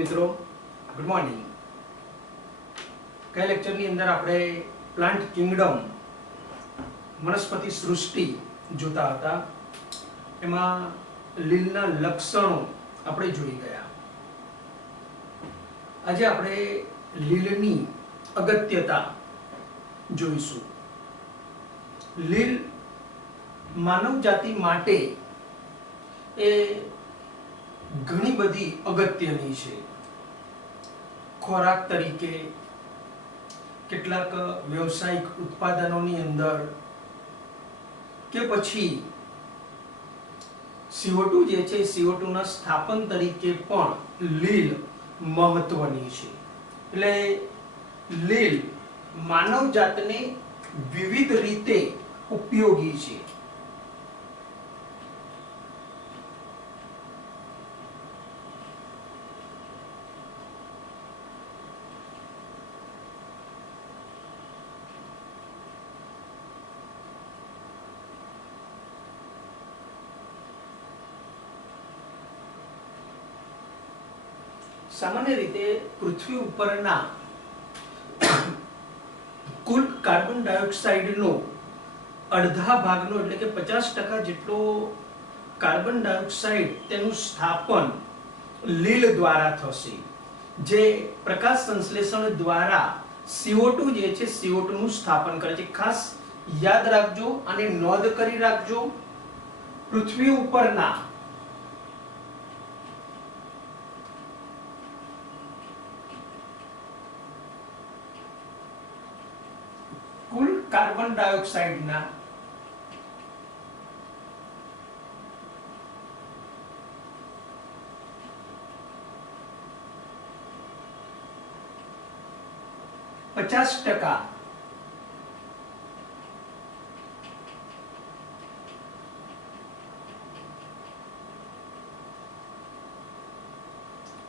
मित्रों, good morning. कई lecture ની અંદર આપણે પ્લાન્ટ કિંગડમ વનસ્પતિ સૃષ્ટિ જોતા હતા। એમાં લીલના લક્ષણો આપણે જોઈ ગયા। આજે આપણે લીલની અગત્યતા જોઈશું। લીલ માનવ જાતિ માટે એ ઘણી બધી અગત્યની છે। ખોરાક તરીકે, કેટલાક વ્યવસાયિક ઉત્પાદનોની અંદર કે પછી CO2 જે છે CO2 ના સ્થાપન તરીકે પણ લીલ મહત્વની છે। એટલે લીલ માનવ જાતને વિવિધ રીતે ઉપયોગી છે। सामान्य रीते पृथ्वी उपरना कुल कार्बन डाइऑक्साइड नो अर्धा भागनो એટલે કે 50% જેટલો કાર્બન ડાયોક્સાઇડ તેનું સ્થાપન લીલ દ્વારા થશે। જે પ્રકાશ સંશ્લેષણ દ્વારા CO2 જે છે CO2 નું સ્થાપન કરે છે। ખાસ યાદ રાખજો અને નોંધ કરી રાખજો, પૃથ્વી ઉપરના कुल कार्बन डाइऑक्साइड ना 50%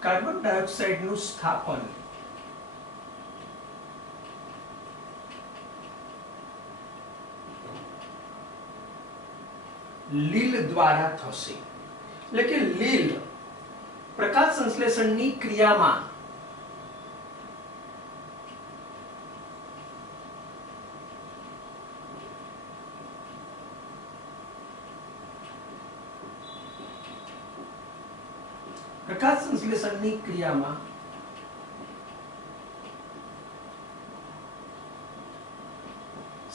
कार्बन डाइऑक्साइड નું સ્થાપન લીલ દ્વારા થશે। એટલે કે લીલ પ્રકાશ સંશ્લેષણની ક્રિયામાં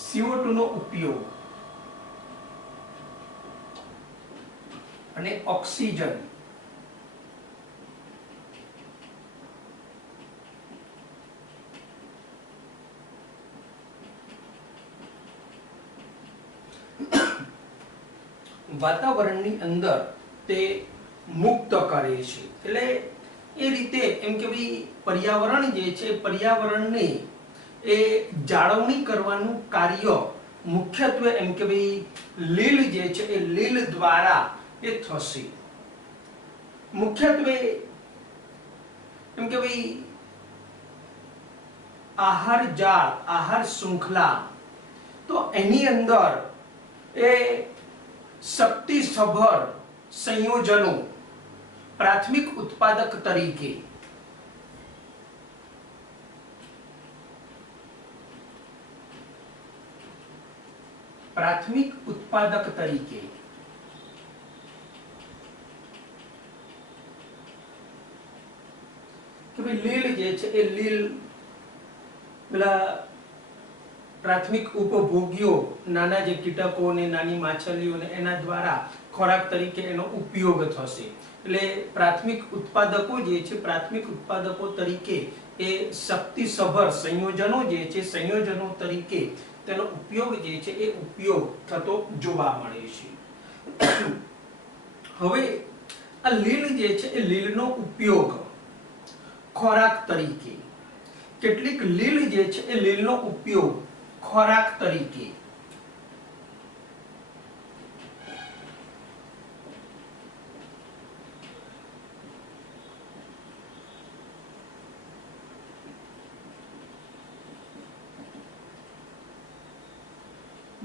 CO2 નો ઉપયોગ અને ઓક્સિજન વાતાવરણની અંદર તે મુક્ત કરે છે। એટલે એ રીતે એમ કે ભાઈ પર્યાવરણ જે છે પર્યાવરણને એ જાળવણી કરવાનું કાર્ય મુખ્યત્વે એમ કે ભાઈ લીલ જે છે એ લીલ દ્વારા એ થશે। મુખ્યત્વે એમ કે ભાઈ આહાર જાળ, આહાર શૃંખલા, તો એની અંદર એ શક્તિસભર સંયોજનો પ્રાથમિક ઉત્પાદક તરીકે કે ભાઈ લીલ જે છે એ લીલ પેલા પ્રાથમિક ઉપભોગ્યો નાના જે કીટકો ને નાની માછલીઓ ને એના દ્વારા ખોરાક તરીકે એનો ઉપયોગ થશે। એટલે પ્રાથમિક ઉત્પાદકો જે છે પ્રાથમિક ઉત્પાદકો તરીકે એ શક્તિસભર સંયોજનો જે છે સંયોજનો તરીકે તેનો ઉપયોગ જે છે એ ઉપયોગ થતો જોવા મળે છે। હવે આ લીલ જે છે એ લીલનો ઉપયોગ ખોરાક તરીકે, કેટલીક લીલ જે છે એ લીલનો ઉપયોગ ખોરાક તરીકે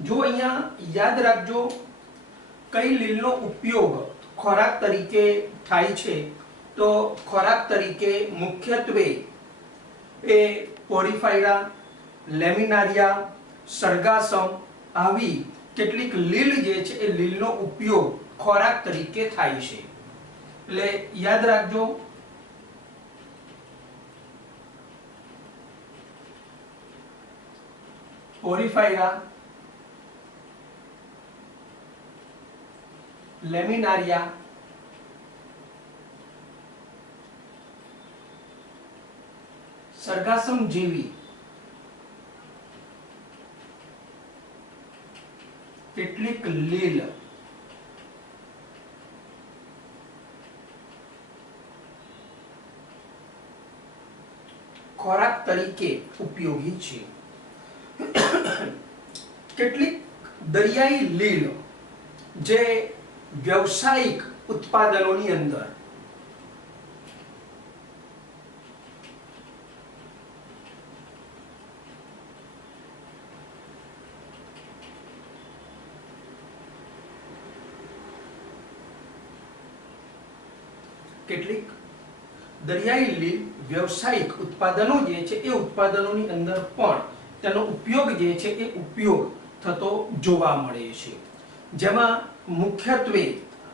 જો અહીંયા યાદ રાખજો કઈ લીલનો ઉપયોગ ખોરાક તરીકે થાય છે તો ખોરાક તરીકે મુખ્યત્વે એ પોરીફાયરા, લેમિનારિયા, સરગાસમ આવી કેટલીક લીલ જે છે એ લીલનો ઉપયોગ ખોરાક તરીકે થાય છે. એટલે યાદ રાખજો, પોરીફાયરા, લેમિનારિયા, સરગાસમ જેવી કેટલીક લીલ ખોરાક તરીકે ઉપયોગી છે. કેટલીક દરિયાઈ લીલ જે વ્યવસાયિક ઉત્પાદનોની અંદર કેટલીક દરિયાઈ લીલ વ્યવસાયિક ઉત્પાદનો જે છે એ ઉત્પાદનોની અંદર પણ તેનો ઉપયોગ જે છે એ ઉપયોગ થતો જોવા મળે છે. જેમાં મુખ્યત્વે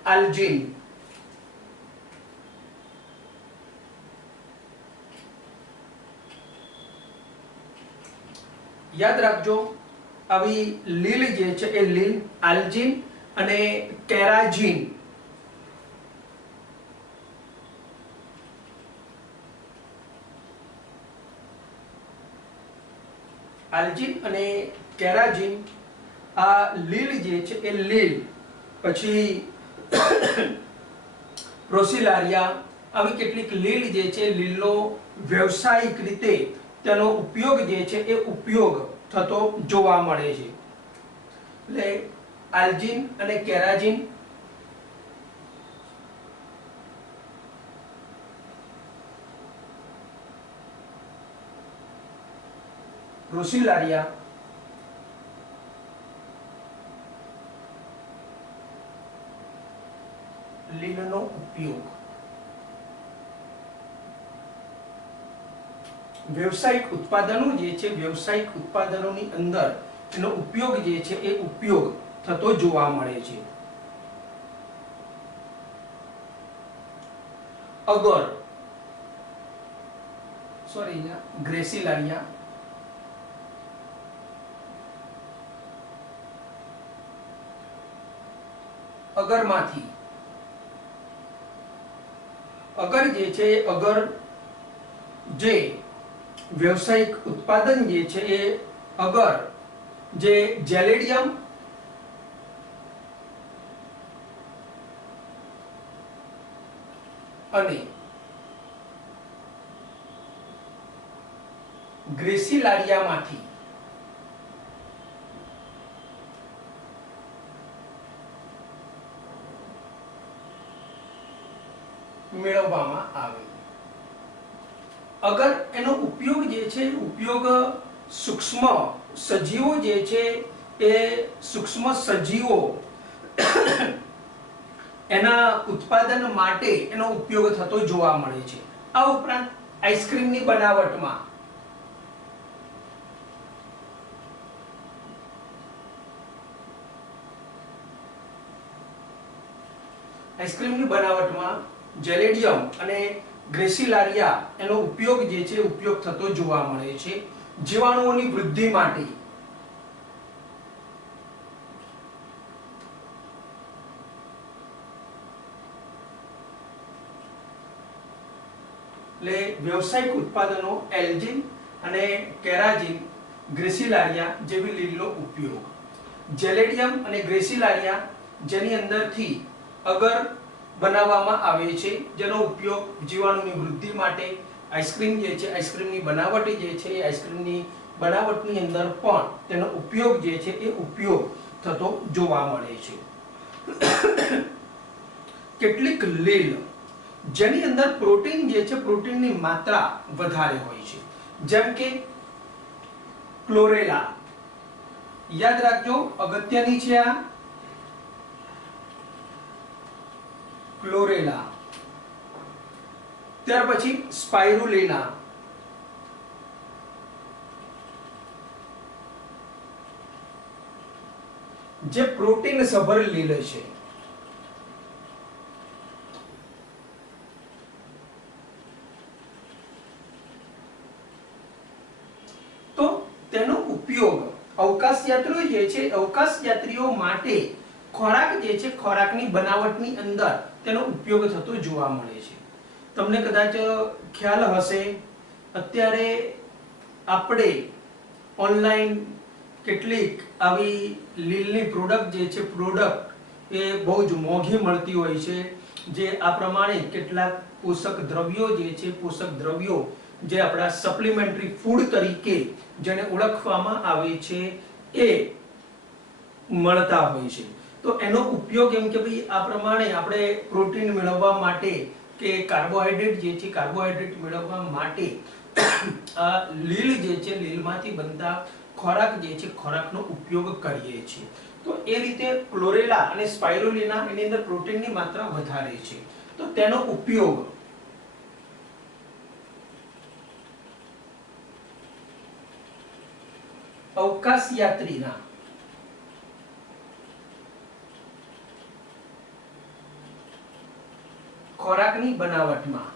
આલ્જીન, યાદ રાખજો આવી લીલ જે છે એ લીલ આલ્જીન અને કેરાજીન આલ્જીન અને કેરાજીન આ લીલ જે છે એ લીલ પછી પ્રોસિલારિયા આવી કેટલીક લીલ જે છે લીલનો વ્યવસાયિક રીતે તેનો ઉપયોગ જે છે એ ઉપયોગ થતો જોવા મળે છે. એટલે આલ્જીન અને કેરાજીન પ્રોસિલારિયા લીલનો ઉપયોગ વ્યવસાયિક ઉત્પાદનો જે છે વ્યવસાયિક ઉત્પાદનોની અંદર એનો ઉપયોગ જે છે એ ઉપયોગ થતો જોવા મળે છે. અગર ગ્રેસિલારિયા અગરમાંથી અગર જે છે અગર જે વ્યવસાયિક ઉત્પાદન જે છે એ અગર જે જેલેડિયમ અને ગ્રેસિલારિયામાંથી મેળવવામાં આવે. અગર એનો ઉપયોગ જે છે ઉપયોગ સૂક્ષ્મ સજીવો જે છે એ સૂક્ષ્મ સજીવો એના ઉત્પાદન માટે એનો ઉપયોગ થતો જોવા મળે છે. આ ઉપરાંત આઈસ્ક્રીમની બનાવટમાં જેલેડિયમ અને ગ્રેસિલારિયા એનો ઉપયોગ જે છે ઉપયોગ થતો જોવા મળે છે જીવાણુઓની વૃદ્ધિ માટે. એટલે વ્યવસાયિક ઉત્પાદનો એલ્જીન અને કેરાજીન, ગ્રેસિલારિયા જેવી લીલનો ઉપયોગ. જેલેડિયમ અને ગ્રેસિલારિયા જેની અંદરથી અગર બનાવવામાં આવે છે જેનો ઉપયોગ જીવાણુની વૃદ્ધિ માટે, આઈસ્ક્રીમ જે છે આઈસ્ક્રીમની બનાવટ જે છે એ આઈસ્ક્રીમની બનાવટની અંદર પણ તેનો ઉપયોગ જે છે એ ઉપયોગ થતો જોવા મળે છે. કેટલીક લીલ જેની અંદર પ્રોટીન જે છે પ્રોટીનની માત્રા વધારે હોય છે જેમ કે ક્લોરેલા. યાદ રાખજો અગત્યની છે આ ક્લોરેલા. ત્યાર પછી સ્પાઇરુલિના, જે પ્રોટીન સભર લીલ છે. તો તેનો ઉપયોગ અવકાશયાત્રીઓ જે છે, અવકાશયાત્રીઓ માટે ખોરાક જે છે, ખોરાકની બનાવટની અંદર તેનો ઉપયોગ થતો જોવા મળે છે. તમને કદાચ ખ્યાલ હશે, અત્યારે આપણે ઓનલાઈન કેટલીક આવી લીલની પ્રોડક્ટ જે છે, પ્રોડક્ટ એ બહુ જ મોંઘી મળતી હોય છે, જે આ પ્રમાણે કેટલાક પોષક દ્રવ્યો જે છે, પોષક દ્રવ્યો જે આપણા સપ્લિમેન્ટરી ફૂડ તરીકે જેને ઓળખવામાં આવે છે એ મળતા હોય છે. તો એનો ઉપયોગ એમ કે ભાઈ આ પ્રમાણે આપણે પ્રોટીન મેળવવા માટે કે કાર્બોહાઈડ્રેટ જે છે, કાર્બોહાઈડ્રેટ મેળવવા માટે આ લીલ જે છે, લીલમાંથી બનતા ખોરાક જે છે, ખોરાકનો ઉપયોગ કરીએ છીએ. તો એ રીતે ક્લોરેલા અને સ્પાઇરુલિના એની અંદર પ્રોટીનની માત્રા વધારે છે. તો તેનો ઉપયોગ અવકાશયાત્રીના ખોરાકની બનાવટમાં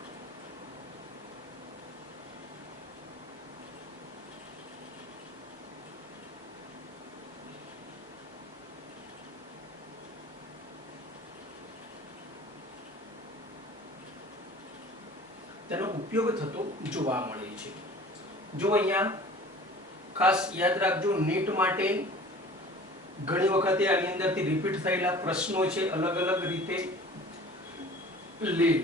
તેનો ઉપયોગ થતો જોવા મળે છે. જો અહીંયા ખાસ યાદ રાખજો, નીટ માટે ઘણી વખતે આની અંદરથી રિપીટ થયેલા પ્રશ્નો છે અલગ અલગ રીતે. લીલ,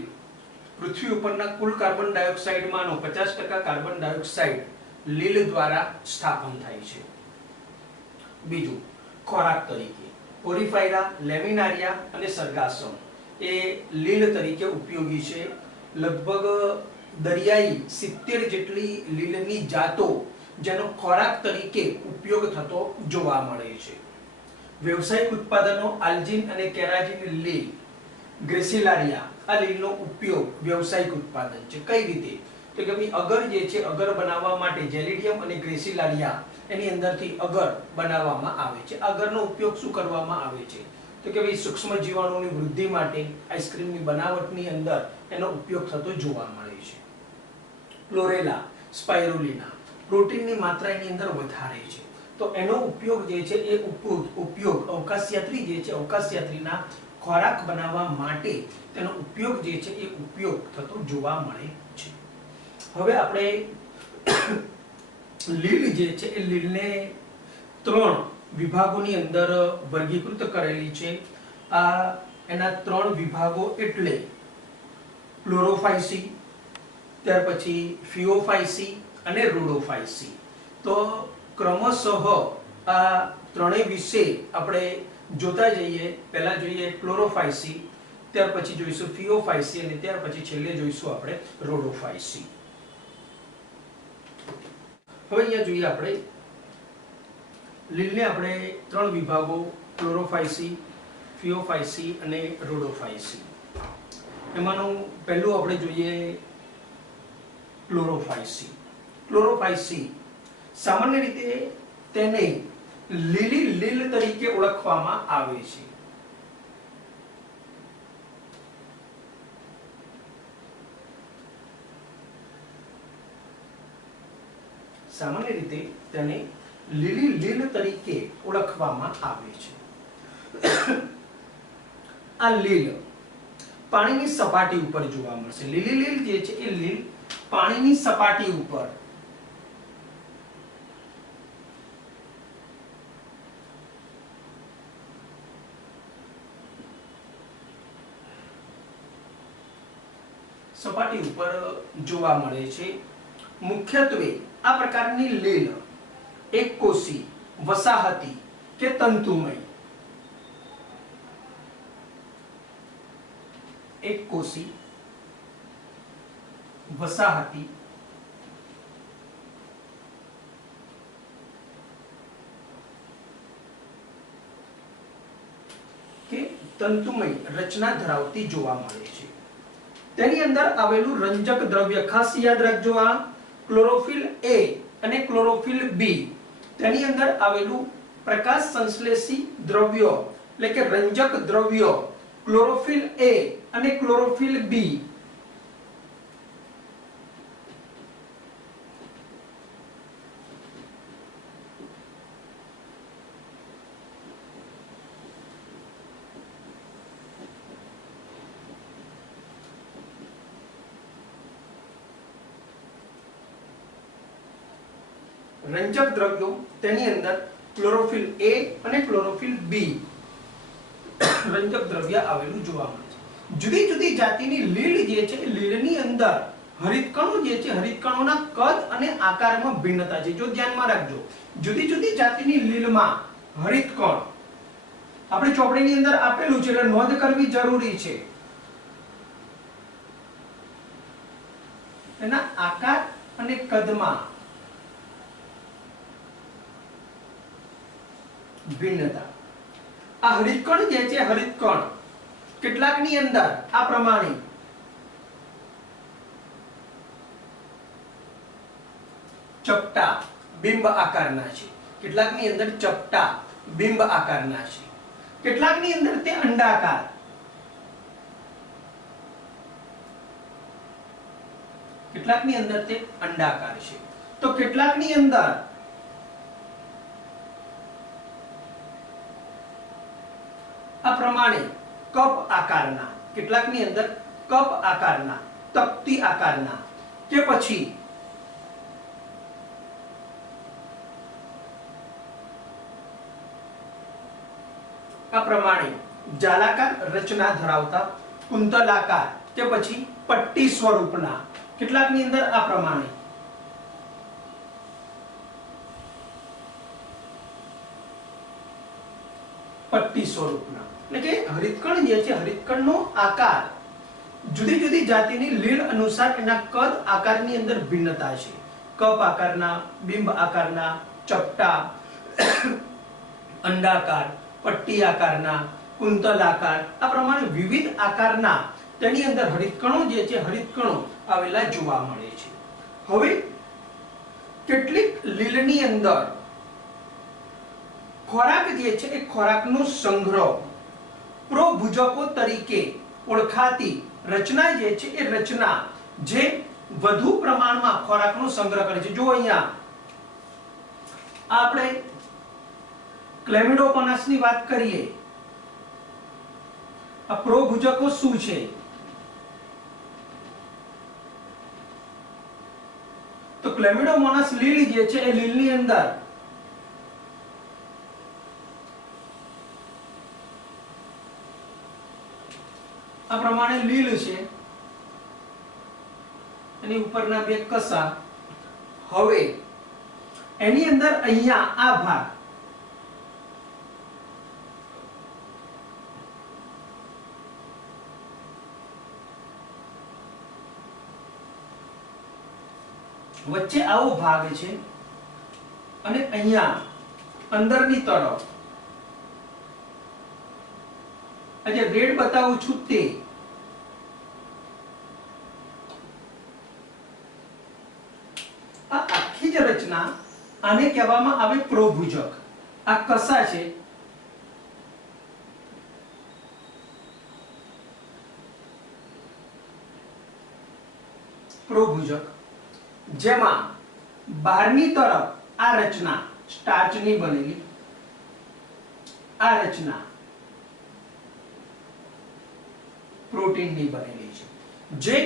પૃથ્વી ઉપરના કુલ કાર્બન ડાયોક્સાઇડમાંનો 50% કાર્બન ડાયોક્સાઇડ લીલ દ્વારા સ્થાપન થાય છે. બીજું, ખોરાક તરીકે ઓરિફાયરા, લેમિનારિયા અને સરગાસમ એ લીલ તરીકે ઉપયોગી છે. લગભગ દરિયાઈ 70 જેટલી લીલની જાતો જેનો ખોરાક તરીકે ઉપયોગ થતો જોવા મળે છે. વ્યવસાયિક ઉત્પાદનો આલ્જિન અને કેરાટિન લીલ, ગ્રેસિલારિયા આ લીલનો ઉપયોગ વ્યવસાયિક ઉત્પાદન છે. કઈ રીતે? તો કે ભાઈ અગર જે છે, અગર બનાવવા માટે જેલિડિયમ અને ગ્રેસિલારિયા એની અંદરથી અગર બનાવવામાં આવે છે. અગરનો ઉપયોગ શું કરવામાં આવે છે? તો કે ભાઈ સૂક્ષ્મ જીવાણુઓની વૃદ્ધિ માટે આઈસ્ક્રીમની બનાવટની અંદર એનો ઉપયોગ થતો જોવા મળે છે. ક્લોરેલા, સ્પાઇરુલિના પ્રોટીનની માત્રા એની અંદર વધારે છે. તો એનો ઉપયોગ જે છે એ ઉપયોગ અવકાશયાત્રી જે છે, અવકાશયાત્રીના ખોરાક બનાવવા માટે તેનો ઉપયોગ જે છે એ ઉપયોગ થતો જોવા મળે છે. હવે આપણે લીલ જે છે એ લીલને 3 વિભાગોની અંદર વર્ગીકૃત કરેલી છે. આ એના 3 વિભાગો એટલે ક્લોરોફાઇસી, ત્યાર પછી ફિઓફાઇસી અને રોડોફાઇસી. તો ક્રમશઃ આ ત્રણેય વિશે આપણે જોતા જઈએ. પહેલા જોઈએ ક્લોરોફાઇસી, ત્યાર પછી જોઈશું ફિઓફાઇસી અને ત્યાર પછી છેલ્લે જોઈશું આપણે રોડોફાઇસી. હવે અહીંયા જોઈએ આપણે લીલને આપણે 3 વિભાગો ક્લોરોફાઇસી, ફિઓફાઇસી અને રોડોફાઇસી. એમાંનું પહેલું આપણે જોઈએ ક્લોરોફાઇસી. ક્લોરોફાઇસી સામાન્ય રીતે તેને લીલી લીલ તરીકે ઓળખવામાં આવે છે. સામાન્ય રીતે તેને લીલી લીલ તરીકે ઓળખવામાં આવે છે. આ લીલ પાણીની સપાટી ઉપર જોવા મળશે. લીલી લીલ જે છે એ લીલ પાણીની સપાટી ઉપર જોવા મળે છે. મુખ્યત્વે આ પ્રકારની લીલ એકકોષી, વસાહતી કે તંતુમય, એકકોષી, વસાહતી કે તંતુમય રચના ધરાવતી જોવા મળે છે. તેની અંદર આવેલું રંજક દ્રવ્ય, ખાસ યાદ રાખજો, આ ક્લોરોફિલ એ અને ક્લોરોફિલ બી, તેની અંદર આવેલું પ્રકાશ સંશ્લેષી દ્રવ્યો એટલે કે રંજક દ્રવ્યો ક્લોરોફિલ એ અને ક્લોરોફિલ બી રંજક દ્રવ્યો તેની અંદર ક્લોરોફિલ એ અને ક્લોરોફિલ બી રંજક દ્રવ્ય આવેલું જોવા મળે છે. જુદી જુદી જાતિની લીલ જે છે એ લીલની અંદર હરિતકણો જે છે હરિતકણોના કદ અને આકારમાં ભિન્નતા છે. જો ધ્યાનમાં રાખજો, જુદી જુદી જાતિની લીલમાં હરિતકણ આપણે ચોપડીની અંદર આપેલું છે એટલે નોંધ કરવી જરૂરી છે. એના આકાર અને કદમાં ભિન્નતા. આ હરિતકણ જે છે હરિતકણ કેટલાકની અંદર આ પ્રમાણે ચપટા બિંબ આકારના છે, કેટલાકની અંદર ચપટા બિંબ આકારના છે, કેટલાકની અંદર તે અંડાકાર, કેટલાકની અંદર તે અંડાકાર છે, તો કેટલાકની અંદર આ પ્રમાણે કપ આકારના, કેટલાકની અંદર કપ આકારના, તકતી આકારના, કે પછી આ પ્રમાણે જાલાકાર રચના ધરાવતા કુંતલાકાર કે પછી પટ્ટી સ્વરૂપના, કેટલાકની અંદર આ પ્રમાણે પટ્ટી સ્વરૂપના. એટલે કે હરિતકણ જે છે હરિતકણનો આકાર જુદી જુદી જાતિની લીલ અનુસાર એના કદ આકારની અંદર ભિન્નતા છે. કપ આકારના, બિંબ આકારના, ચપટા, અંડાકાર, પટ્ટી આકારના, કુંતલ આકાર, આ પ્રમાણે વિવિધ આકારના તેની અંદર હરિતકણો જે છે હરિતકણો આવેલા જોવા મળે છે. હવે કેટલીક લીલની અંદર ખોરાક જે છે એ ખોરાકનો સંગ્રહ પ્રોભુજકો તરીકે ઓળખાતી રચના જે છે એ રચના જે વધુ પ્રમાણમાં ખોરાકનો સંગ્રહ કરે છે. જો અહીંયા આપણે ક્લેમિડોમોનાસની વાત કરીએ, આ પ્રોભુજકો શું છે? તો ક્લેમિડોમોનાસ લીલ જે છે એ લીલની અંદર આ પ્રમાણે લીલ છે, એની ઉપરના બે કસા. હવે એની અંદર અહીંયા આ ભાગ વચ્ચે આવો ભાગ છે અને અહીંયા અંદરની તરફ આ જે રેડ બતાવું છું તે આ આખી જ રચના આને કહેવામાં આવે પ્રોભુજક. આ કસા છે પ્રોભુજક, જેમાં બહારની તરફ આ રચના સ્ટાર્ચની બનેલી, આ રચના પ્રોટીનની બનેલી છે, જે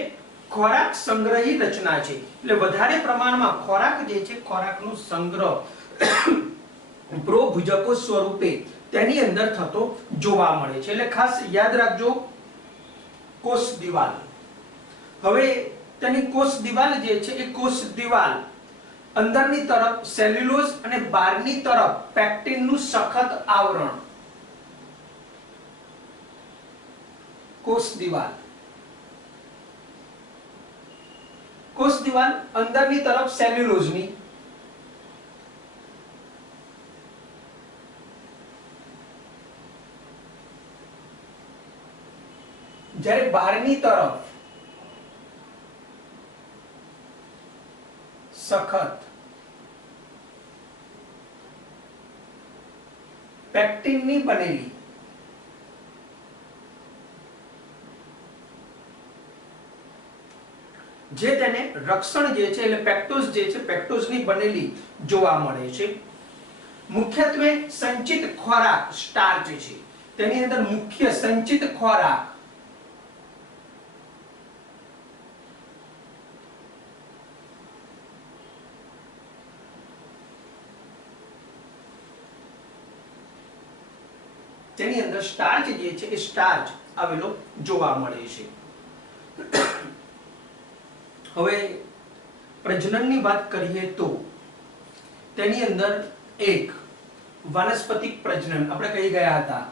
ખોરાક સંગ્રહી રચના છે. એટલે વધારે પ્રમાણમાં ખોરાક જે છે ખોરાકનો સંગ્રહ પ્રોભુજકો સ્વરૂપે તેની અંદર થતો જોવા મળે છે. એટલે ખાસ યાદ રાખજો કોષ દિવાલ. હવે તેની કોષ દિવાલ જે છે એ કોષ દિવાલ અંદરની તરફ સેલ્યુલોઝ અને બહારની તરફ પેક્ટિનનું સખત આવરણ. કોષ દિવાલ, કોષ દિવાલ અંદરની તરફ સેલ્યુલોઝની, જ્યારે બહારની તરફ સખત પેક્ટિનની બનેલી જે તેને રક્ષણ જે છે એટલે પેક્ટોઝ જે છે પેક્ટોઝની બનેલી જોવા મળે છે. મુખ્યત્વે સંચિત ખોરાક સ્ટાર્ચ છે, તેની અંદર મુખ્ય સંચિત ખોરાક તેની અંદર સ્ટાર્ચ જે છે એ સ્ટાર્ચ આવેલો જોવા મળે છે. હવે પ્રજનનની વાત કરીએ તો તેની અંદર એક વાનસ્પતિક પ્રજનન આપણે કહી ગયા હતા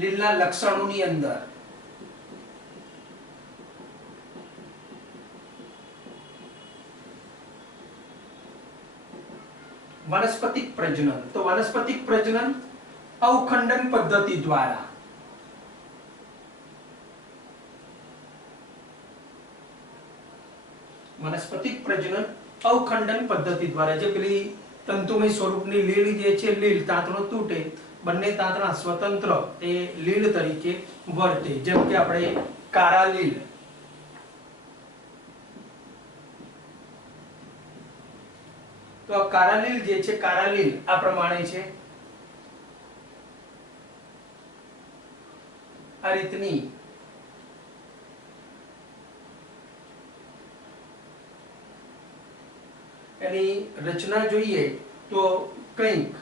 લીલના લક્ષણોની અંદર વાનસ્પતિક પ્રજનન. તો વાનસ્પતિક પ્રજનન અવખંડન પદ્ધતિ દ્વારા વનસ્પતિક પ્રજનન અવખંડન પદ્ધતિ દ્વારા જે પેલી તંતુમય સ્વરૂપની લીલ જે છે લીલ તાંતણો તૂટે બંને તાંતણા સ્વતંત્ર એ લીલ તરીકે વર્તે, જેમ કે આપણે કારા લીલ તો કારા લીલ જે છે કારા લીલ આ પ્રમાણે છે. આ રીતની એની રચના જોઈએ તો કંઈક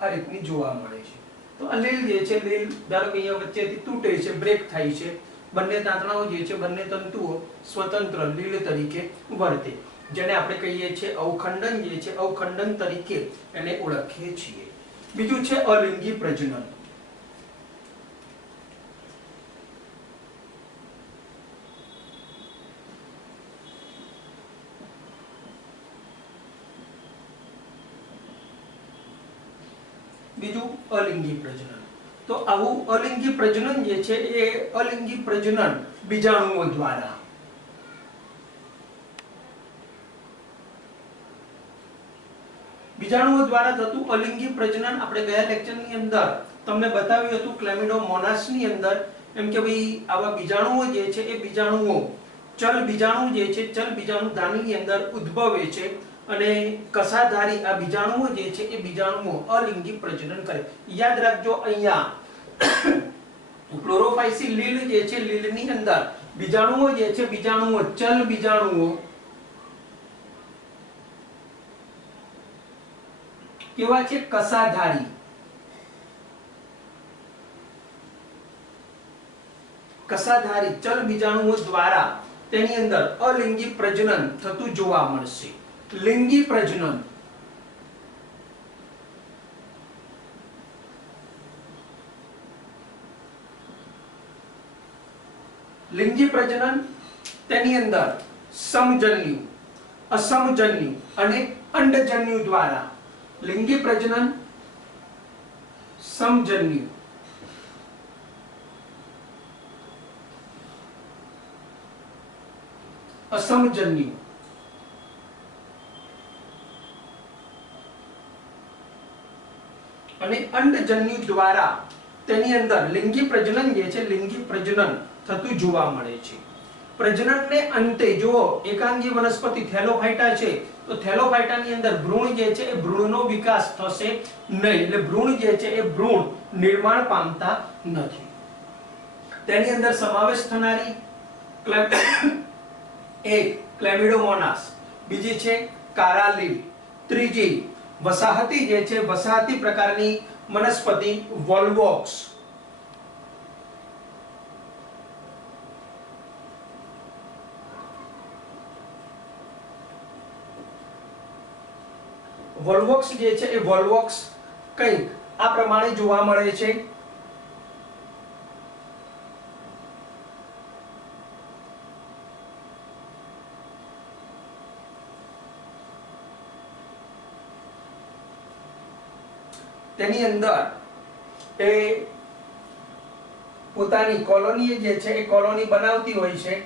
આ રીતની જોવા મળે છે. તો આ લીલ જે છે લીલ ધારો કે અહીંયા વચ્ચેથી તૂટે છે, બ્રેક થાય છે, બંને તાંતણાઓ જે છે બંને તંતુઓ સ્વતંત્ર લીલ તરીકે વર્તે, જેને આપણે કહીએ છીએ અવખંડન જે છે અવખંડન તરીકે એને ઓળખીએ છીએ. બીજું છે અલિંગી પ્રજનન. બીજું અલિંગી પ્રજનન. તો આવું અલિંગી પ્રજનન જે છે એ અલિંગી પ્રજનન બીજાણુઓ દ્વારા થતું અલિંગી પ્રજનન આપણે ગયા લેક્ચરની અંદર તમને બતાવ્યું હતું ક્લેમિડોમોનાસ ની અંદર, એમ કે ભાઈ આવા બીજાણુઓ જે છે એ બીજાણુઓ ચલ બીજાણુ જે છે ચલ બીજાણુ ધાનીની અંદર ઉદ્ભવે છે અને કસાધારી આ બીજાણુઓ જે છે એ બીજાણુઓ અલિંગી પ્રજનન કરે. યાદ રાખજો અહીંયા ક્લોરોફાઇસી લીલ જે છે લીલની અંદર બીજાણુઓ જે છે બીજાણુઓ ચલ બીજાણુઓ કેવા છે કસાધારી. કસાધારી ચલ બીજાણુઓ દ્વારા તેની અંદર અલિંગી પ્રજનન થતું જોવા મળશે. લિંગી પ્રજનન લિંગી પ્રજનન તેની અંદર સમજન્યુ અસમજન્યુ અને અંડજન્યુ દ્વારા લિંગી પ્રજનન સમજન્યુ અસમજન્યુ અને અંડજન્યુ દ્વારા તેની અંદર લિંગી પ્રજનન જે છે લિંગી પ્રજનન થતું જોવા મળે છે. પ્રજનનને અંતે જો એકાંગી વનસ્પતિ થેલોફાઇટા છે તો થેલોફાઇટાની અંદર ભ્રૂણ જે છે એ ભ્રૂણનો વિકાસ થશે નહીં, એટલે ભ્રૂણ જે છે એ ભ્રૂણ નિર્માણ પામતા નથી. તેની અંદર સમાવેશ થનારી એક ક્લેમિડોમોનાસ, બીજી છે કારા લીલ, ત્રીજી વસાહતી જે છે વસાહતી પ્રકારની વનસ્પતિ વોલ્વોક્સ, વોલ્વોક્સ જે છે એ વોલ્વોક્સ કંઈક આ પ્રમાણે જોવા મળે છે. તેની અંદર એ પોતાની કોલોની જે છે એ કોલોની બનાવતી હોય છે.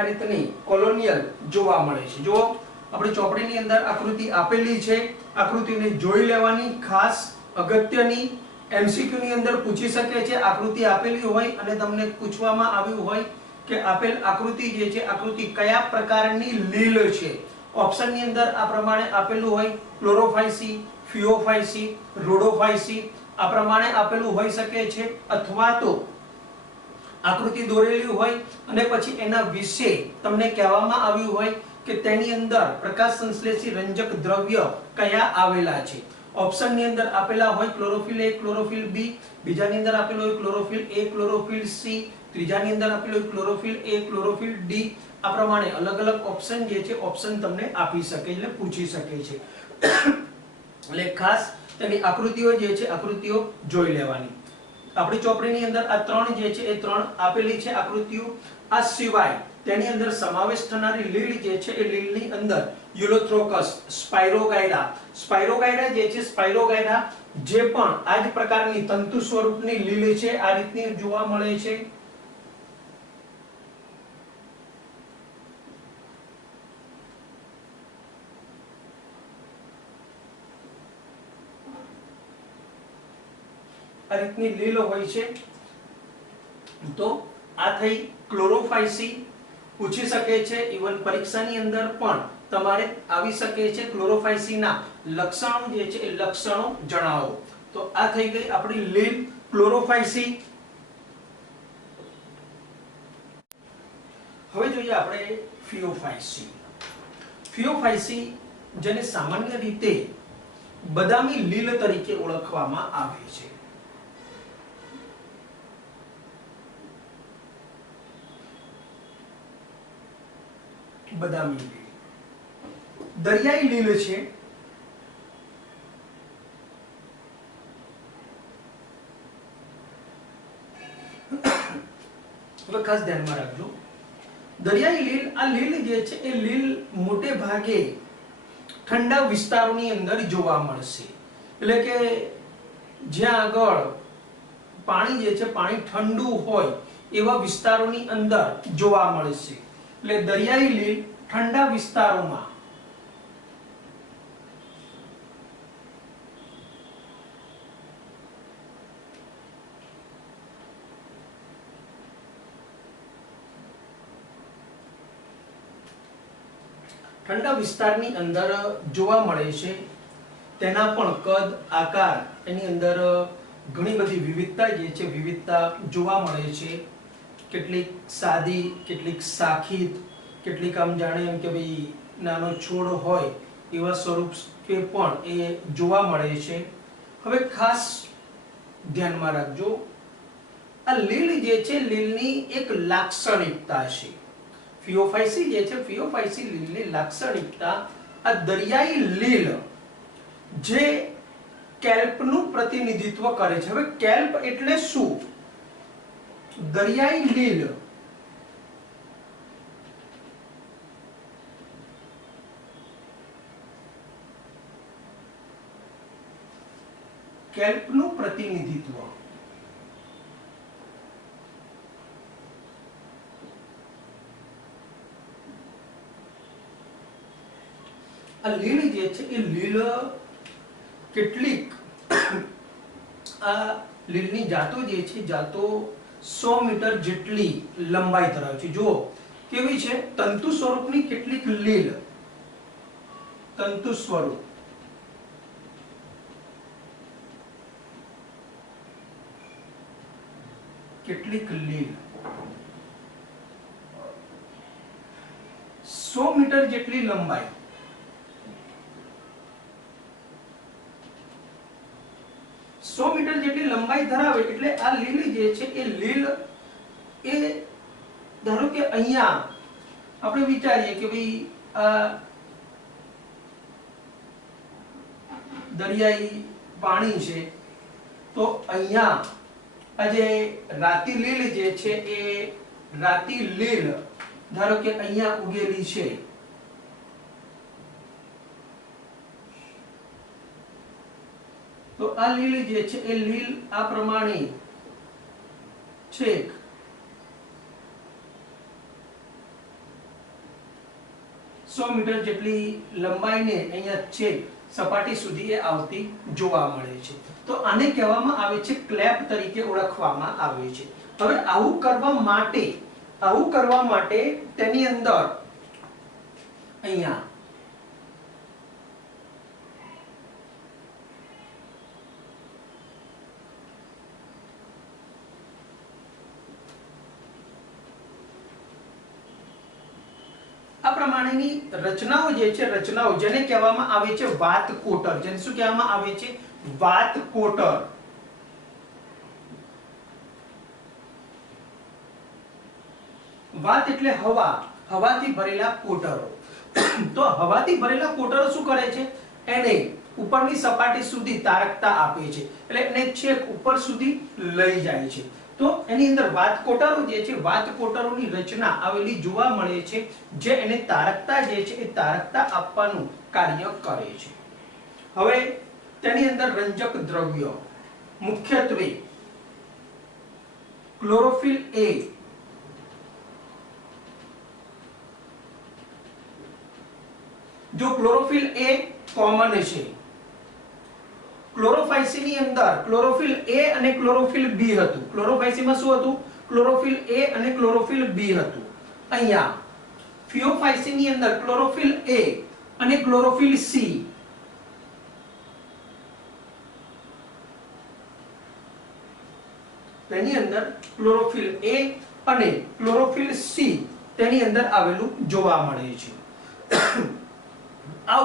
આ રીતની કોલોનિયલ જોવા મળે છે. જો આપણી ચોપડીની અંદર આકૃતિ આપેલી છે, આકૃતિને જોઈ લેવાની. ખાસ અગત્યની એમસીક્યુ ની અંદર પૂછી શકે છે. આકૃતિ આપેલી હોય અને તમને પૂછવામાં આવ્યું હોય કે આપેલ આકૃતિ જે છે આકૃતિ કયા પ્રકારની લીલ છે. ઓપ્શન ની અંદર આ પ્રમાણે આપેલું હોય ક્લોરોફાયસી, ફિયોફાયસી, રોડોફાયસી આ પ્રમાણે આપેલું હોઈ શકે છે. અથવા તો આકૃતિ દોરેલી હોય અને પછી એના વિશે તમને કહેવામાં આવ્યું હોય કે તેની અંદર પ્રકાશ સંશ્લેષી રંજક દ્રવ્ય કયા આવેલા છે. ઓપ્શન ની અંદર આપેલા હોય ક્લોરોફિલ A, ક્લોરોફિલ B, બીજાની અંદર આપેલું હોય ક્લોરોફિલ A, ક્લોરોફિલ C, ત્રીજાની અંદર આપેલું હોય ક્લોરોફિલ A, ક્લોરોફિલ D. આ પ્રમાણે અલગ અલગ ઓપ્શન જે છે ઓપ્શન તમને આપી શકે એટલે પૂછી શકે છે. એટલે ખાસ તેની આકૃતિઓ જે છે આકૃતિઓ જોઈ લેવાની. આપણી ચોપડીની અંદર આ ત્રણ જે છે એ ત્રણ આપેલી છે આકૃતિઓ. આ સિવાય તેની અંદર સમાવેશ થનારી લીલ જે છે એ લીલની અંદર યુલોથ્રોકસ, સ્પાયરોગાયરા. સ્પાયરોગાયરા જે છે સ્પાયરોગાયરા જે પણ આ જ પ્રકારની તંતુ સ્વરૂપની લીલ છે આ રીતની જોવા મળે છે. આ રીતની લીલ હોય છે. તો આ થઈ ક્લોરોફાયસી. પૂછી શકે છે ઇવન પરીક્ષાની અંદર પણ તમારે આવી શકે છે. ક્લોરોફાયસીના લક્ષણો જે છે એ લક્ષણો જણાવો. તો આ થઈ ગઈ આપણી લીલ ક્લોરોફાયસી. હવે જોઈએ આપણે ફિયોફાયસી. ફિયોફાયસી જેને સામાન્ય રીતે બદામી લીલ તરીકે ઓળખવામાં આવે છે. બદામી લીલ દરિયાઈ લીલ છે. હવે ખાસ ધ્યાનમાં રાખજો દરિયાઈ લીલ, આ લીલ જે છે એ લીલ મોટે ભાગે ઠંડા વિસ્તારોની અંદર જોવા મળશે. એટલે કે જ્યાં આગળ પાણી જે છે પાણી ઠંડુ હોય એવા વિસ્તારોની અંદર જોવા મળશે. એટલે દરિયાઈ લીલ ઠંડા વિસ્તારોમાં ઠંડા વિસ્તારની અંદર જોવા મળે છે. તેના પણ કદ, આકાર એની અંદર ઘણી બધી વિવિધતા જે છે વિવિધતા જોવા મળે છે. કેટલીક સાદી, કેટલીક શાખિત, કેટલીક આમ જાણે એમ કે ભાઈ નાનો છોડ હોય એવા સ્વરૂપ કે પણ એ જોવા મળે છે. હવે ખાસ ધ્યાનમાં રાખજો આ લીલ જે છે લીલની એક લાક્ષણિકતા છે. ફિયોફાયસી જે છે ફિયોફાયસી લીલની લાક્ષણિકતા આ દરિયાઈ લીલ જે કેલ્પનું પ્રતિનિધિત્વ કરે છે. હવે કેલ્પ એટલે શું? દરિયાઈ લીલ કેલ્પનું પ્રતિનિધિત્વ. આ લીલ જે છે એ લીલ કેટલીક આ લીલની જાતો જે છે જાતો 100 મીટર જેટલી લંબાઈ ધરાવે છે. જુઓ કેવી છે તંતુ સ્વરૂપની કેટલીક લીલ, તંતુ સ્વરૂપ કેટલીક લીલ 100 મીટર જેટલી લંબાઈ, 100 મીટર જેટલી લંબાઈ ધરાવે એટલે આ લીલ જે છે એ લીલ એ ધારો કે અહીંયા આપણે વિચારીએ કે ભાઈ આ દરિયાઈ પાણી છે, તો અહીંયા આ જે રાતી લીલ જે છે એ રાતી લીલ ધારો કે અહીંયા ઉગેલી છે, તો આ લીલ જે છે એ લીલ આ પ્રમાણે છેક 100 મીટર જેટલી લંબાઈને અહીંયા છેક સપાટી સુધી એ આવતી જોવા મળે છે. તો આને કહેવામાં આવે છે ક્લેપ તરીકે ઓળખવામાં આવે છે. હવે આવું કરવા માટે તેની અંદર અહીંયા આ પ્રમાણેની રચનાઓ જે છે, રચનાઓ જેને કહેવામાં આવે છે વાતકોટર, જેને શું કહેવામાં આવે છે? વાતકોટર. વાત એટલે હવા, હવાથી ભરેલા કોટરો. તો હવાથી ભરેલા કોટરો શું કરે છે? એને ઉપરની સપાટી સુધી તારકતા આપે છે, એટલે એને છેક ઉપર સુધી લઈ જાય છે. તો એની અંદર વાતકોટરો જે છે, વાતકોટરોની રચના આવેલી જોવા મળે છે, જે એને તારકતા જે છે એ તારકતા આપવાનું કાર્ય કરે છે. હવે તેની અંદર રંજક દ્રવ્ય મુખ્યત્વે ક્લોરોફિલ એ, જો ક્લોરોફિલ એ કોમન છે, ક્લોરોફાઇસી ની અંદર ક્લોરોફિલ એ અને ક્લોરોફિલ બી હતું. ક્લોરોફાઇસી માં શું હતું? ક્લોરોફિલ એ અને ક્લોરોફિલ બી હતું. અહીંયા ફિયોફાઇસી ની અંદર ક્લોરોફિલ એ અને ક્લોરોફિલ સી, તેની અંદર ક્લોરોફિલ એ અને ક્લોરોફિલ સી તેની અંદર આવેલું જોવા મળે છે. આ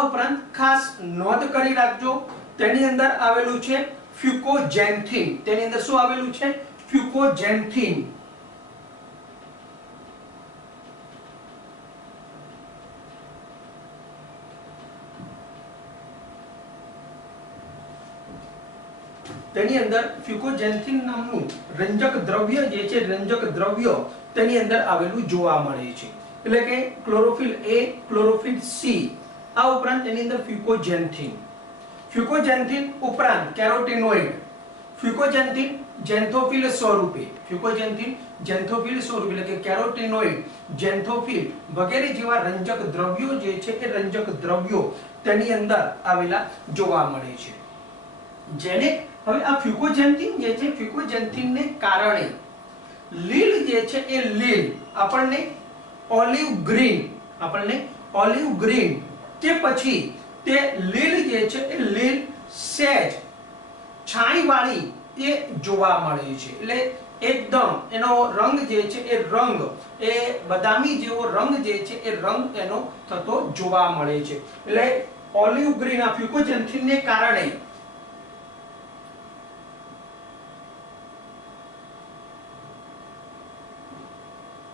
ઉપરાંત ખાસ નોંધ કરી રાખજો, તેની અંદર આવેલું છે ફ્યુકોજેન્થિન. તેની અંદર શું આવેલું છે? ફ્યુકોજેન્થિન. તેની અંદર ફ્યુકોજેન્થિન નામનું રંજક દ્રવ્ય જે છે, રંજક દ્રવ્ય તેની અંદર આવેલું જોવા મળે છે. એટલે કે ક્લોરોફિલ એ, ક્લોરોફિલ સી, આ ઉપરાંત તેની અંદર ફ્યુકોજેન્થિન. ફ્યુકોજેન્થિન ઉપરાંત કેરોટીનોઇડ. ફ્યુકોજેન્થિન ઝેન્થોફિલ સ્વરૂપે, ફ્યુકોજેન્થિન ઝેન્થોફિલ સ્વરૂપે એટલે કે કેરોટીનોઇડ, ઝેન્થોફિલ વગેરે જેવા રંજક દ્રવ્યો જે છે એ રંજક દ્રવ્યો તેની અંદર આવેલા જોવા મળે છે. જેને હવે આ ફ્યુકોજેન્થિન જે છે, ફ્યુકોજેન્થિનને કારણે લીલ જે છે એ લીલ આપણને ઓલિવ ગ્રીન કે પછી તે લીલ જે છે એ લીલ સેજ છાણીવાળી એ જોવા મળે છે. એટલે એકદમ એનો રંગ જે છે એ રંગ એ બદામી જેવો રંગ જે છે એ રંગ એનો થતો જોવા મળે છે. એટલે ઓલિવ ગ્રીન આ ફ્યુકોજેન્થિનને કારણે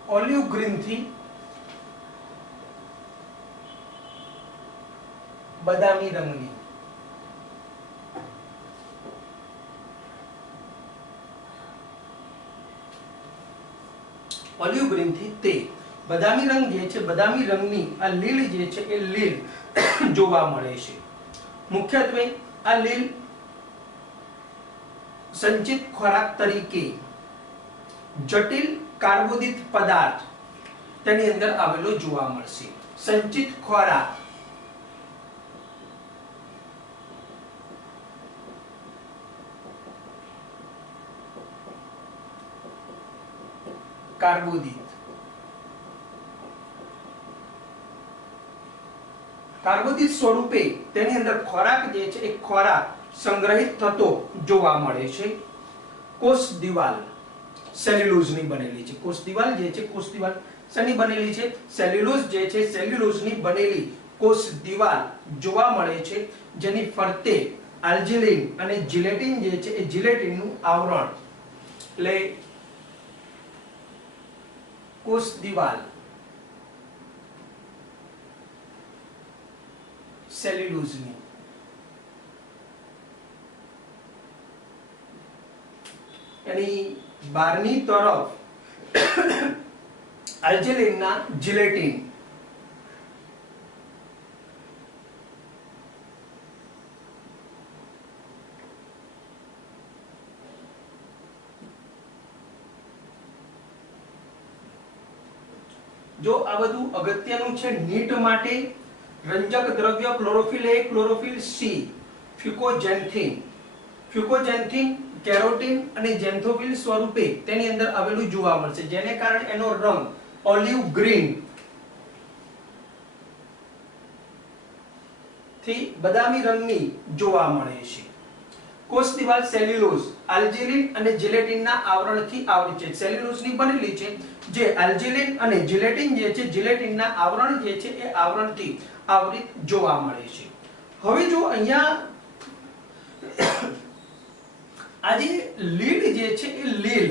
ઓલિવ ગ્રીન થી બદામી રંગની, ઓલિવ ગ્રીન થી તે બદામી રંગ જે છે, બદામી રંગની આ લીલ જે છે એ લીલ જોવા મળે છે. મુખ્યત્વે આ લીલ સંચિત ખોરાક તરીકે જટિલ કાર્બોદિત પદાર્થ તેની અંદર આવેલો જોવા મળશે. સંચિત ખોરાક કાર્બોદિત સ્વરૂપે તેની અંદર ખોરાક જે છે એ ખોરાક સંગ્રહિત થતો જોવા મળે છે. કોષ દિવાલ સેલ્યુલોઝની બનેલી છે. કોષ દિવાલ જે છે, કોષ દિવાલ શેની બનેલી છે? સેલ્યુલોઝ જે છે, સેલ્યુલોઝની બનેલી કોષ દિવાલ જોવા મળે છે, જેની ફરતે આલ્જિલિન અને જિલેટિન જે છે એ જિલેટિનનું આવરણ, એટલે કોષ દિવાલ સેલ્યુલોઝની એની બહારની તરફ આલ્જિલિનના જિલેટિન, જો આ બધું અગત્યનું છે નીટ માટે. રંજક દ્રવ્ય chlorophyll A, chlorophyll C, fucoxanthin, fucoxanthin carotene અને ઝેન્થોફિલ સ્વરૂપે તેની અંદર આવેલું જોવા મળશે, જેને કારણે એનો રંગ ઓલિવ ગ્રીન થી બદામી રંગની જોવા મળે છે. કોષ દિવાલ સેલ્યુલોઝ, આલ્જિલિન અને જિલેટિનના આવરણથી આવૃત છે. સેલ્યુલોઝની બનેલી છે, જે આલ્જિલિન અને જિલેટિન જે છે, જિલેટિનના આવરણ જે છે એ આવરણથી આવૃત જોવા મળે છે. હવે જો અહીંયા આ જે લીલ જે છે એ લીલ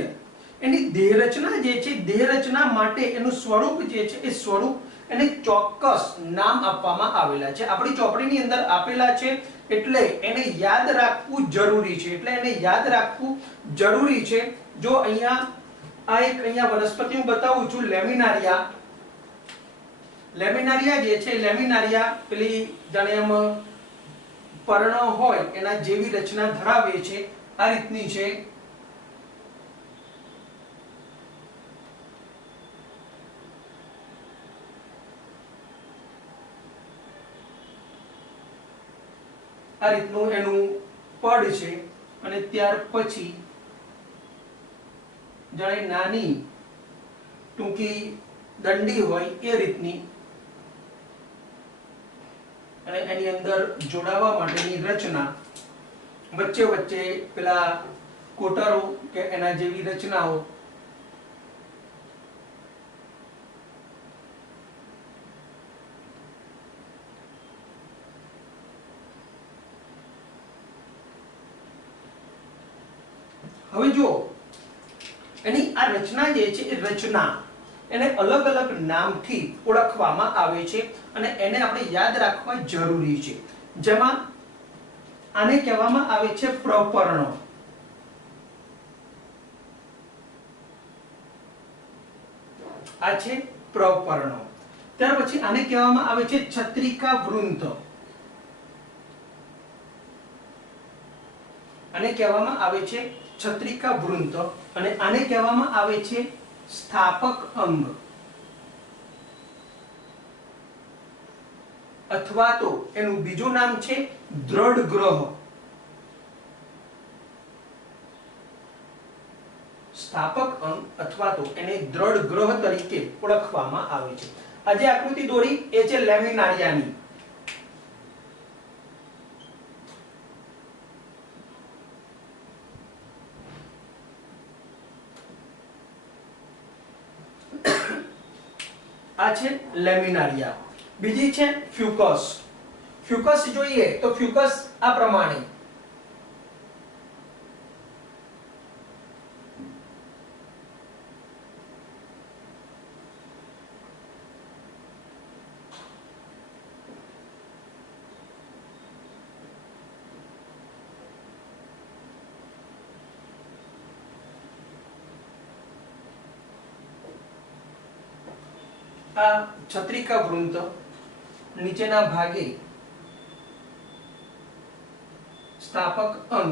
એની દેહ રચના જે છે, દેહ રચના માટે એનું સ્વરૂપ જે છે એ સ્વરૂપ એને ચોક્કસ નામ આપવામાં આવેલા છે. આપણી ચોપડીની અંદર આપેલા છે, એટલે એને યાદ રાખવું જરૂરી છે. એટલે એને યાદ રાખવું જરૂરી છે. જો અહીંયા આ એક અહીંયા વનસ્પતિ હું બતાવું છું, લેમિનારિયા. લેમિનારિયા જે છે, લેમિનારિયા પેલી જાણે એમ પર્ણ હોય એના જેવી રચના ધરાવે છે. આ રીતની છે. આ રીતનું એનું પડ છે અને ત્યાર પછી જાણે નાની ટૂંકી દંડી હોય એ રીતની, અને એની અંદર જોડાવા માટેની રચના, વચ્ચે વચ્ચે પેલા કોટરો કે એના જેવી રચનાઓ. હવે જો એની આ રચના જે છે એ રચના એને અલગ અલગ નામથી ઓળખવામાં આવે છે અને એને આપણે યાદ રાખવા જરૂરી છે. જેમાં આને કહેવામાં આવે છે પ્રપર્ણ. આ છે પ્રપર્ણ. ત્યાર પછી આને કહેવામાં આવે છે છત્રિકા વૃંત. આને કહેવામાં આવે છે છત્રિકા વૃંત અને આને કહેવામાં આવે છે સ્થાપક અંગ, અથવા તો એનું બીજું નામ છે દ્રઢ ગ્રહ. સ્થાપક અંગ અથવા તો એને દ્રઢ ગ્રહ તરીકે ઓળખવામાં આવે છે. આ જે આકૃતિ દોરી એ છે લેમિનારિયાની. આ છે લેમિનારિયા. બીજી છે ફ્યુકસ. ફ્યુકસ જોઈએ તો ફ્યુકસ આ પ્રમાણે આ છત્રિકા વૃંત નીચેના ભાગે સ્થાપક અંગ,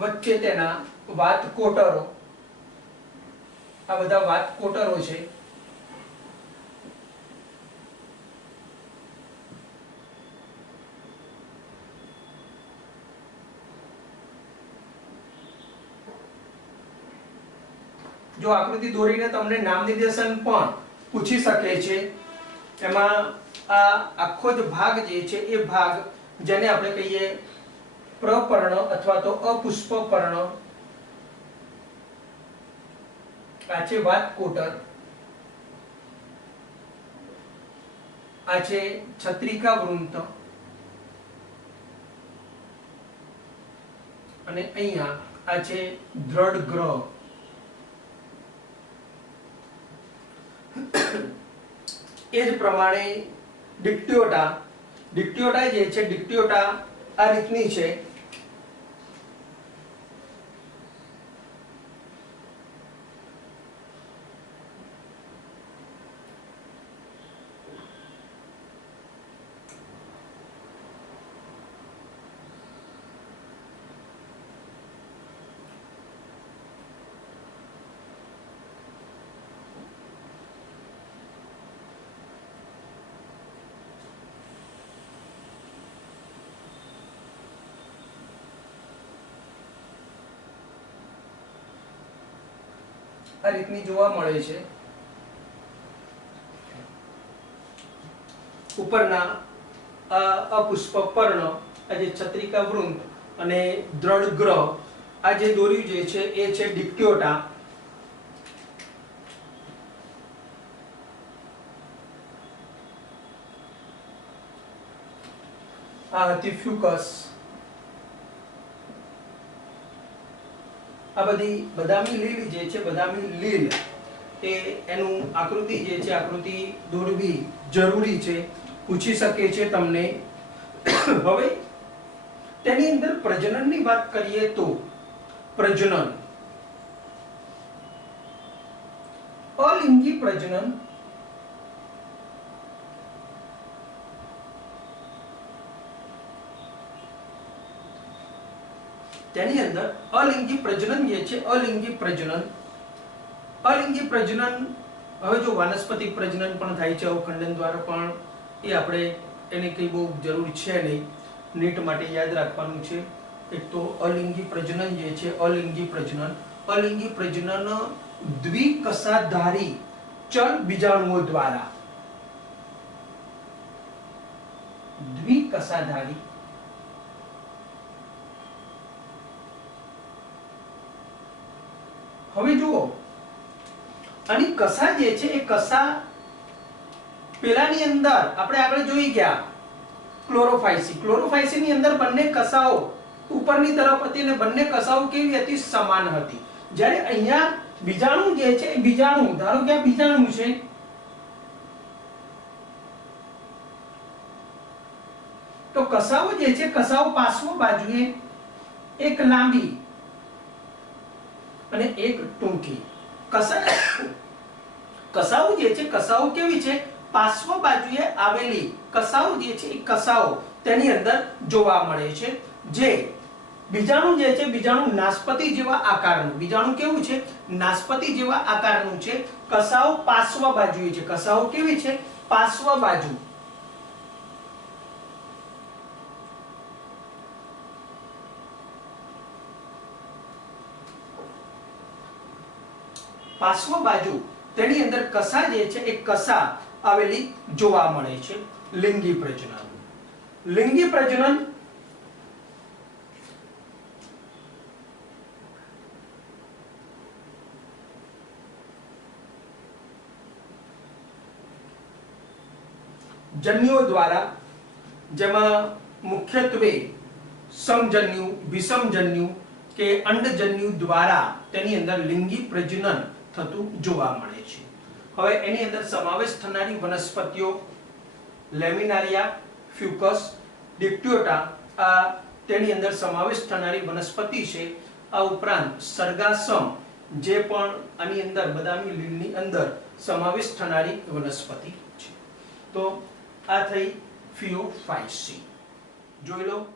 વચ્ચે તેના વાતકોટરો. આ બધા વાતકોટરો છે. જો આકૃતિ દોરીને તમને નામ નિર્દેશન પણ પૂછી શકે છે. એમાં આ આખો જ ભાગ જે છે એ ભાગ જેને આપણે કહીએ પ્રપર્ણ અથવા તો અપુષ્પ પર્ણ, આ છે વાતકોટર, આ છે છત્રિકા વૃંત, અને અહીંયા આ છે દ્રઢ ગ્રહ. એ જ પ્રમાણે ડિક્ટિયોટા જે છે, ડિક્ટિયોટા આ રીતની છે. આ રીતની જોવા મળે છે. ઉપરના અપુષ્પ પર્ણ, આ જે છત્રિકા વૃંત અને દ્રઢ ગ્રહ, આ જે દોર્યું જે છે એ છે ડિક્ટિયોટા. આ હતી ફ્યુકસ. આ બધી બદામી લીલ જે છે, બદામી લીલ એ એનું આકૃતિ જે છે, આકૃતિ દોરવી જરૂરી છે, પૂછી શકે છે તમને. હવે તેની અંદર પ્રજનનની વાત કરીએ તો પ્રજનન, અલિંગી પ્રજનન, તેની અંદર અલિંગી પ્રજનન જે છે, અલિંગી પ્રજનન હવે જો વાનસ્પતિક પ્રજનન પણ થાય છે અવખંડન દ્વારા, પણ એ આપણે એને કઈ બહુ જરૂર છે નહીં, નીટ માટે યાદ રાખવાનું છે. એક તો અલિંગી પ્રજનન જે છે, અલિંગી પ્રજનન દ્વિકસાધારી ચલ બીજાણુઓ દ્વારા, દ્વિકસાધારી હવે જુઓ, આની કસા જે છે એ કસા પેલાની અંદર આપણે આગળ જોઈ ગયા ક્લોરોફાયસી ની અંદર બંને કસાઓ ઉપરની તરફ હતી અને બંને કસાઓ કેવી હતી? સમાન હતી. જ્યારે અહીંયા બીજાણુ જે છે એ બીજાણુ, ધારો કે આ બીજાણુ છે, તો કસાઓ જે છે, કસાઓ પાર્શ્વ બાજુએ એક લાંબી અને એક ટૂંકી. કસાઓ જે છે, કસાઓ કેવી છે? પાર્શ્વ બાજુએ આવેલી કસાઓ જે છે એ કસાઓ તેની અંદર જોવા મળે છે. જે બીજાણુ જે છે, બીજાણુ નાસ્પતિ જેવા આકારનું, બીજાણુ કેવું છે? નાસ્પતિ જેવા આકારનું છે. કસાઓ પાર્શ્વ બાજુએ છે. કસાઓ કેવી છે? પાર્શ્વ બાજુ. પાર્શ્વ બાજુ તેની અંદર કસા જે છે એ કસા આવેલી જોવા મળે છે. લિંગી પ્રજનન. લિંગી પ્રજનન જન્યુઓ દ્વારા, જેમાં મુખ્યત્વે સમજન્યુ, વિષમજન્યુ કે અંડજન્યુ દ્વારા તેની અંદર લિંગી પ્રજનન થતું જોવા મળે છે. હવે એની અંદર સમાવેશ થનારી વનસ્પતિઓ લેમિનારિયા, ફ્યુકસ, ડિક્ટિયોટા, આ તેની અંદર સમાવેશ થનારી વનસ્પતિ છે. આ ઉપરાંત સરગાસમ, જે પણ આની અંદર બદામી લીલની અંદર સમાવેશ થનારી વનસ્પતિ છે. તો આ થઈ ફિયોફાયસી. જોઈ લો.